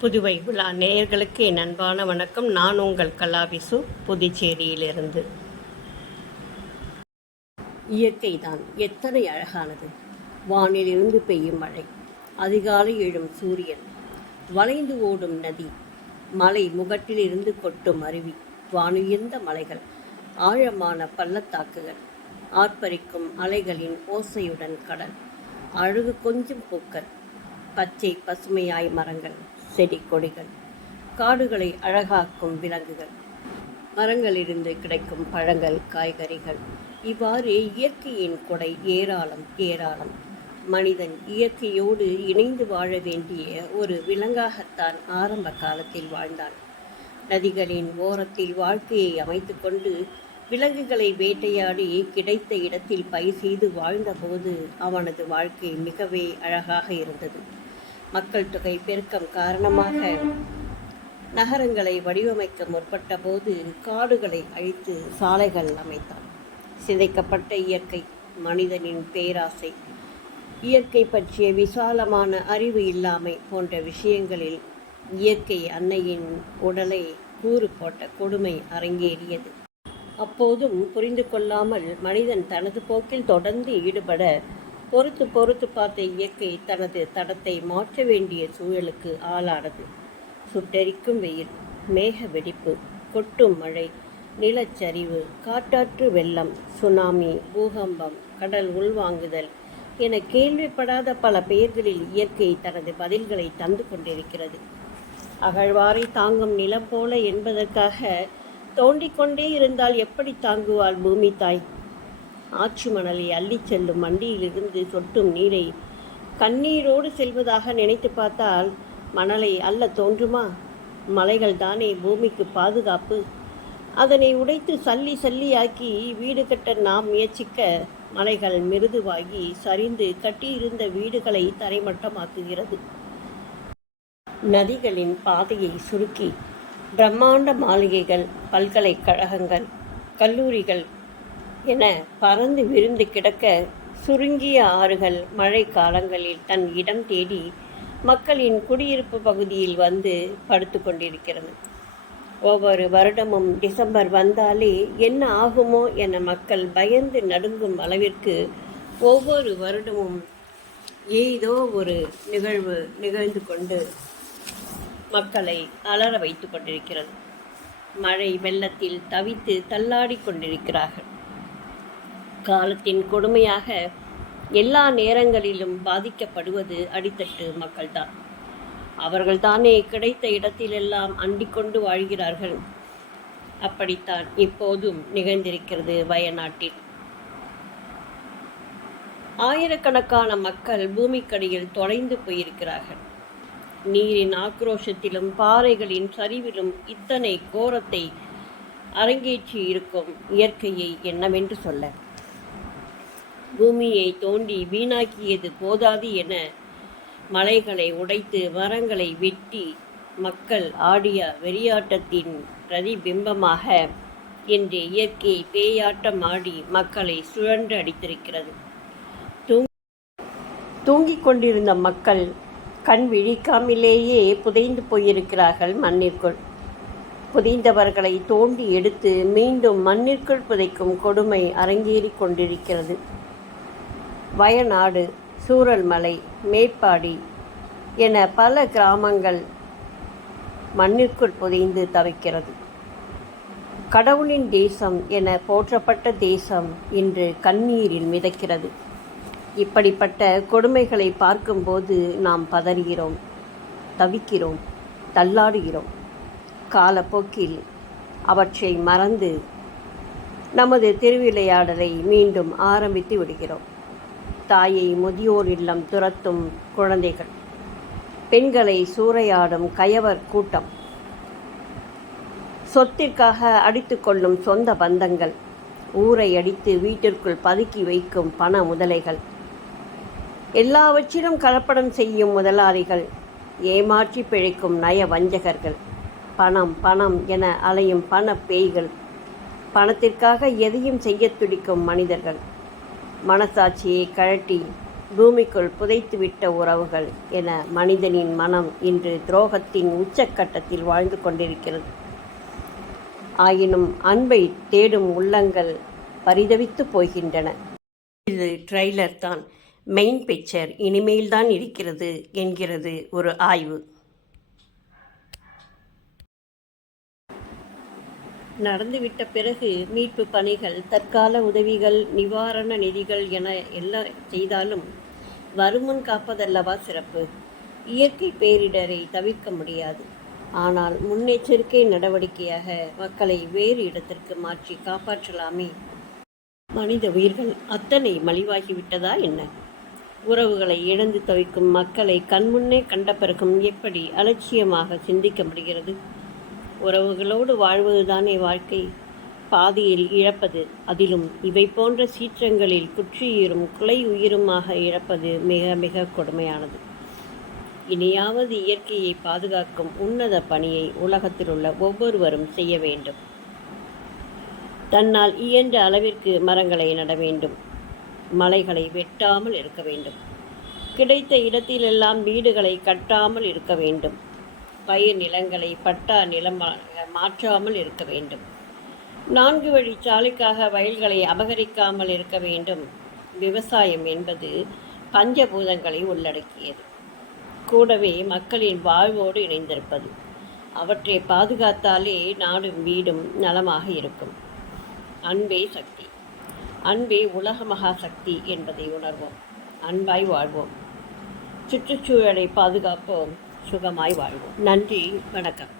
புதுவை விழா நேயர்களுக்கு என் அன்பான வணக்கம். நான் உங்கள் கலாவிசு, புதுச்சேரியிலிருந்து. இயற்கை தான் எத்தனை அழகானது! வானிலிருந்து பெய்யும் மழை, அதிகாலை எழும் சூரியன், வளைந்து ஓடும் நதி, மலை முகட்டிலிருந்து கொட்டும் அருவி, வானுயர்ந்த மலைகள், ஆழமான பள்ளத்தாக்குகள், ஆர்ப்பரிக்கும் அலைகளின் ஓசையுடன் கடல், அழகு கொஞ்சம் பூக்கள், பச்சை பசுமையாய் மரங்கள், செடி கொடிகள், காடுகளை அழகாக்கும் விலங்குகள், மரங்களிலிருந்து கிடைக்கும் பழங்கள், காய்கறிகள், இவ்வாறு இயற்கையின் கொடை ஏராளம் ஏராளம். மனிதன் இயற்கையோடு இணைந்து வாழ வேண்டிய ஒரு விலங்காகத்தான் ஆரம்ப காலத்தில் வாழ்ந்தான். நதிகளின் ஓரத்தில் வாழ்க்கையை அமைத்து கொண்டு விலங்குகளை வேட்டையாடி கிடைத்த இடத்தில் பயிர் செய்து வாழ்ந்தபோது அவனது வாழ்க்கை மிகவே அழகாக இருந்தது. மக்கள் தொகை பெருக்கம் காரணமாக நகரங்களை வடிவமைக்க முற்பட்ட போது காடுகளை அழித்து சாலைகள் அமைத்தான். சிதைக்கப்பட்ட இயற்கை, மனிதனின் பேராசை, இயற்கை பற்றிய விசாலமான அறிவு இல்லாமை போன்ற விஷயங்களில் இயற்கை அன்னையின் உடலை கூறு போட்ட கொடுமை அரங்கேறியது. அப்போதும் புரிந்து கொள்ளாமல் மனிதன் தனது போக்கில் தொடர்ந்து ஈடுபட பொறுத்து பார்த்த இயற்கை தனது தடத்தை மாற்ற வேண்டிய சூழலுக்கு ஆளானது. சுட்டெரிக்கும் வெயில், மேக வெடிப்பு, கொட்டும் மழை, நிலச்சரிவு, காட்டாற்று வெள்ளம், சுனாமி, பூகம்பம், கடல் உள்வாங்குதல் என கேள்விப்படாத பல பெயர்களில் இயற்கை தனது பதில்களை தந்து கொண்டிருக்கிறது. அகழ்வாரை தாங்கும் நிலம் போல என்பதற்காக தோண்டிக்கொண்டே இருந்தால் எப்படி தாங்குவாள் பூமி தாய்? ஆற்று மணலை அள்ளிச் செல்லும் வண்டியிலிருந்து சொட்டும் நீரை கண்ணீரோடு செல்வதாக நினைத்து பார்த்தால் மணலை அள்ள தோன்றுமா? மலைகள் தானே பூமிக்கு பாதுகாப்பு. அதனை உடைத்து சல்லியாக்கி வீடு கட்ட நாம் முயற்சிக்க மலைகள் மிருதுவாகி சரிந்து கட்டியிருந்த வீடுகளை தரைமட்டமாக்குகிறது. நதிகளின் பாதையை சுருக்கி பிரம்மாண்ட மாளிகைகள், பல்கலைக்கழகங்கள், கல்லூரிகள் என பறந்து விரிந்து கிடக்க சுருங்கிய ஆறுகள் மழை காலங்களில் தன் இடம் தேடி மக்களின் குடியிருப்பு பகுதியில் வந்து படுத்து கொண்டிருக்கிறது. ஒவ்வொரு வருடமும் டிசம்பர் வந்தாலே என்ன ஆகுமோ என மக்கள் பயந்து நடுங்கும் அளவிற்கு ஒவ்வொரு வருடமும் ஏதோ ஒரு நிகழ்வு நிகழ்ந்து கொண்டு மக்களை அலற வைத்து கொண்டிருக்கிறது. மழை வெள்ளத்தில் தவித்து தள்ளாடி கொண்டிருக்கிறார்கள். காலத்தின் கொடுமையாக எல்லா நேரங்களிலும் பாதிக்கப்படுவது அடித்தட்டு மக்கள்தான். அவர்கள்தானே கிடைத்த இடத்திலெல்லாம் அண்டிக்கொண்டு வாழ்கிறார்கள். அப்படித்தான் இப்போதும் நிகழ்ந்திருக்கிறது வயநாட்டில். ஆயிரக்கணக்கான மக்கள் பூமிக்கடியில் தொலைந்து போயிருக்கிறார்கள். நீரின் ஆக்ரோஷத்திலும் பாறைகளின் சரிவிலும் இத்தனை கோரத்தை அரங்கேற்றி இருக்கும் இயற்கையை என்னவென்று சொல்ல? பூமியை தோண்டி வீணாக்கியது போதாது என மலைகளை உடைத்து மரங்களை வெட்டி மக்கள் ஆடிய வெறியாட்டத்தின் பிரதிபிம்பமாக இன்று இயற்கை பேயாட்டம் ஆடி மக்களை சுழன்று அடித்திருக்கிறது. தூங்கிக் கொண்டிருந்த மக்கள் கண் விழிக்காமலேயே புதைந்து போயிருக்கிறார்கள் மண்ணிற்குள். புதைந்தவர்களை தோண்டி எடுத்து மீண்டும் மண்ணிற்குள் புதைக்கும் கொடுமை அரங்கேறி கொண்டிருக்கிறது. வயநாடு, சூரல்மலை, மேப்பாடி என பல கிராமங்கள் மண்ணிற்குள் புதைந்து தவிக்கிறது. கடவுளின் தேசம் என போற்றப்பட்ட தேசம் இன்று கண்ணீரில் மிதக்கிறது. இப்படிப்பட்ட கொடுமைகளை பார்க்கும்போது நாம் பதறுகிறோம், தவிக்கிறோம், தள்ளாடுகிறோம். காலப்போக்கில் அவற்றை மறந்து நமது திருவிளையாடலை மீண்டும் ஆரம்பித்து விடுகிறோம். தாயை முதியோர் இல்லம் துரத்தும் குழந்தைகள், பெண்களை சூறையாடும் கயவர் கூட்டம், சொத்திற்காக அடித்து கொள்ளும் சொந்த பந்தங்கள், ஊரை அடித்து வீட்டிற்குள் பதுக்கி வைக்கும் பண முதலைகள், எல்லாவற்றிலும் கலப்படம் செய்யும் முதலாளிகள், ஏமாற்றி பிழைக்கும் நய வஞ்சகர்கள், பணம் பணம் என அலையும் பண பேய்கள், பணத்திற்காக எதையும் செய்ய துடிக்கும் மனிதர்கள், மனசாட்சியை கழட்டி பூமிக்குள் புதைத்துவிட்ட உறவுகள் என மனிதனின் மனம் இன்று துரோகத்தின் உச்சக்கட்டத்தில் வாழ்ந்து கொண்டிருக்கிறது. ஆயினும் அன்பை தேடும் உள்ளங்கள் பரிதவித்து போகின்றன. இது ட்ரெய்லர் தான், மெயின் பிக்சர் இனிமேல்தான் இருக்கிறது என்கிறது ஒரு ஆய்வு. நடந்துவிட்ட பிறகு மீட்பு பணிகள், தற்கால உதவிகள், நிவாரண நிதிகள் என எல்லாம் செய்தாலும் வருமுன் காப்பதல்லவா சிறப்பு. இயற்கை பேரிடரை தவிர்க்க முடியாது. ஆனால் முன்னெச்சரிக்கை நடவடிக்கையாக மக்களை வேறு இடத்திற்கு மாற்றி காப்பாற்றலாமே. மனித உயிர்கள் அத்தனை மலிவாகிவிட்டதா என்ன? உறவுகளை இழந்து தவிக்கும் மக்களை கண்முன்னே கண்ட பிறகும் எப்படி அலட்சியமாக சிந்திக்க முடிகிறது? உறவுகளோடு வாழ்வதுதானே வாழ்க்கை. பாதியில் இழப்பது, அதிலும் இவை போன்ற சீற்றங்களில் குற்றியுயிரும் குலை உயிருமாக இழப்பது மிக மிக கொடுமையானது. இனியாவது இயற்கையை பாதுகாக்கும் உன்னத பணியை உலகத்தில் உள்ள ஒவ்வொருவரும் செய்ய வேண்டும். தன்னால் இயன்ற அளவிற்கு மரங்களை நட வேண்டும். மலைகளை வெட்டாமல் இருக்க வேண்டும். கிடைத்த இடத்திலெல்லாம் வீடுகளை கட்டாமல் இருக்க வேண்டும். பயிர் நிலங்களை பட்டா நிலமாக மாற்றாமல் இருக்க வேண்டும். 4 வழி சாலைக்காக வயல்களை அபகரிக்காமல் இருக்க வேண்டும். விவசாயம் என்பது பஞ்சபூதங்களை உள்ளடக்கியது. கூடவே மக்களின் வாழ்வோடு இணைந்திருப்பது. அவற்றை பாதுகாத்தாலே நாடும் வீடும் நலமாக இருக்கும். அன்பே சக்தி. அன்பே உலக மகா சக்தி என்பதை உணர்வோம். அன்பாய் வாழ்வோம். சுற்றுச்சூழலை பாதுகாப்போம். சுகமாய் வாழ்வோம். நன்றி, வணக்கம்.